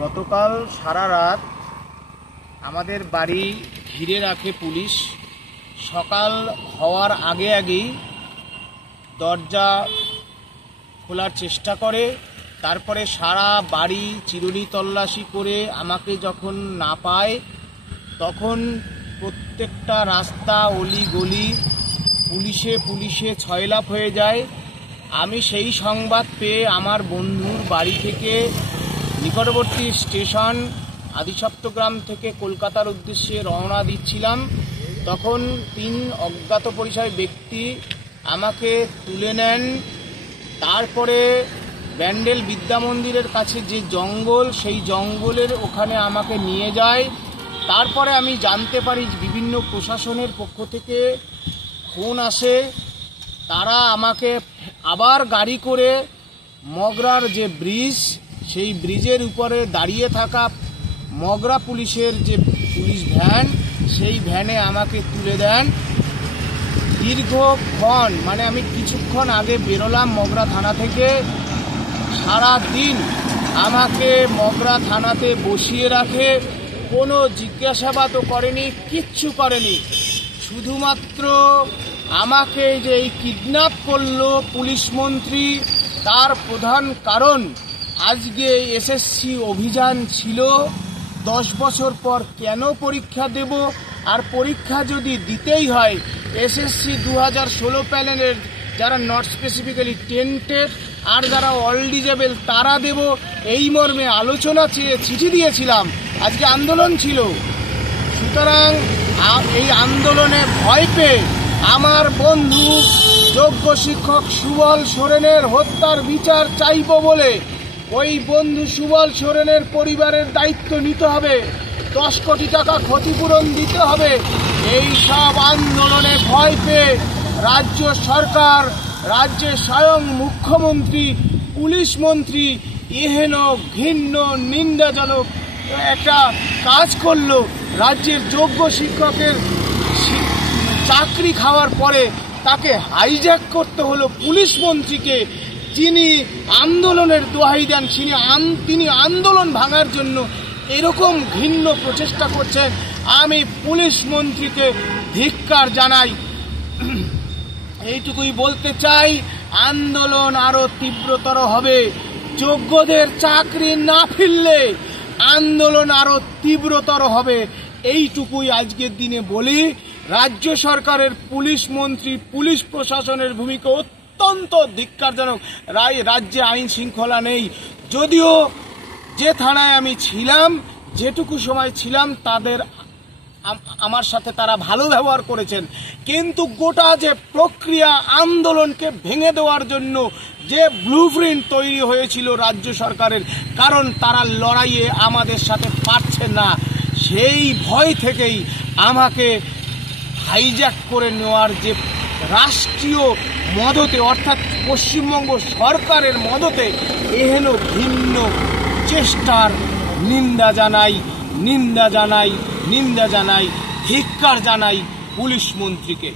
গতকাল সারা রাত আমাদের বাড়ি ঘিরে রাখে পুলিশ। সকাল হওয়ার আগেই দরজা খোলার চেষ্টা করে, তারপরে সারা বাড়ি চিরুনি তল্লাশি করে আমাকে যখন না পায় তখন প্রত্যেকটা রাস্তা অলি গলি পুলিশে ছয়লাপ হয়ে যায়। আমি সেই সংবাদ পেয়ে আমার বন্ধুর বাড়ি থেকে নিকটবর্তী স্টেশন আদিসপ্তগ্রাম থেকে কলকাতার উদ্দেশ্যে রওনা দিচ্ছিলাম। তখন 3 অজ্ঞাত পরিচয় ব্যক্তি আমাকে তুলে নেন। তারপরে ব্যান্ডেল বিদ্যা মন্দিরের কাছে যে জঙ্গল, সেই জঙ্গলের ওখানে আমাকে নিয়ে যায়। তারপরে আমি জানতে পারি বিভিন্ন প্রশাসনের পক্ষ থেকে ফোন আসে, তারা আমাকে আবার গাড়ি করে মগরার যে ব্রিজ, সেই ব্রিজের উপরে দাঁড়িয়ে থাকা মগরা পুলিশের যে পুলিশ ভ্যান, সেই ভ্যানে আমাকে তুলে দেন। দীর্ঘক্ষণ আমি কিছুক্ষণ আগে বেরোলাম মগরা থানা থেকে। সারা দিন আমাকে মগরা থানাতে বসিয়ে রাখে, কোনো জিজ্ঞাসাবাদও করেনি, কিচ্ছু করেনি। শুধুমাত্র আমাকে যে এই কিডন্যাপ করলো পুলিশ মন্ত্রী, তার প্রধান কারণ আজকে এসএসসি অভিযান ছিল। 10 বছর পর কেন পরীক্ষা দেব? আর পরীক্ষা যদি দিতেই হয় এসএসসি 2016 প্যানেলের যারা নট স্পেসিফিক্যালি টেন্টেড আর যারা অল ডিজেবল তারা দেব, এই মর্মে আলোচনা চেয়ে চিঠি দিয়েছিলাম। আজকে আন্দোলন ছিল, সুতরাং এই আন্দোলনে ভয় পেয়ে আমার বন্ধু যোগ্য শিক্ষক সুবল সোরেনের হত্যার বিচার চাইব বলে ওই বন্ধু সুবল সোরেনের পরিবারের দায়িত্ব নিতে হবে, 10 কোটি টাকা ক্ষতিপূরণ দিতে হবে। এই সব আন্দোলনে ভয় পেয়ে রাজ্য সরকার, রাজ্যের স্বয়ং মুখ্যমন্ত্রী, পুলিশ মন্ত্রী এহেন ঘৃণ্য নিন্দাজনক একটা কাজ করলো। রাজ্যের যোগ্য শিক্ষকের চাকরি খাওয়ার পরে তাকে হাইজ্যাক করতে হলো পুলিশ মন্ত্রীকে, যিনি আন্দোলনের দোহাই দেন, তিনি আন্দোলন ভাঙার জন্য এরকম ঘৃণ্য প্রচেষ্টা করছেন। আমি পুলিশ মন্ত্রীকে ধিক্কার জানাই। এইটুকুই বলতে চাই, আন্দোলন আরো তীব্রতর হবে। যোগ্যদের চাকরি না ফিরলে আন্দোলন আরো তীব্রতর হবে। এইটুকুই আজকের দিনে বলি। রাজ্য সরকারের পুলিশ মন্ত্রী, পুলিশ প্রশাসনের ভূমিকা অত্যন্ত ধিক্কারজনক। রাজ্যে আইন শৃঙ্খলা নেই। যদিও যে থানায় আমি ছিলাম, যেটুকু সময় ছিলাম, আমার সাথে তারা ভালো ব্যবহার করেছেন, কিন্তু গোটা যে প্রক্রিয়া আন্দোলনকে ভেঙে দেওয়ার জন্য যে ব্লুপ্রিন্ট তৈরি হয়েছিল রাজ্য সরকারের, কারণ তারা লড়াইয়ে আমাদের সাথে পারছে না, সেই ভয় থেকেই আমাকে হাইজ্যাক করে নেওয়ার যে রাষ্ট্রীয় মদতে, অর্থাৎ পশ্চিমবঙ্গ সরকারের মদতে এহেন ভিন্ন চেষ্টার নিন্দা জানাই, ধিক্কার জানাই পুলিশ মন্ত্রীকে।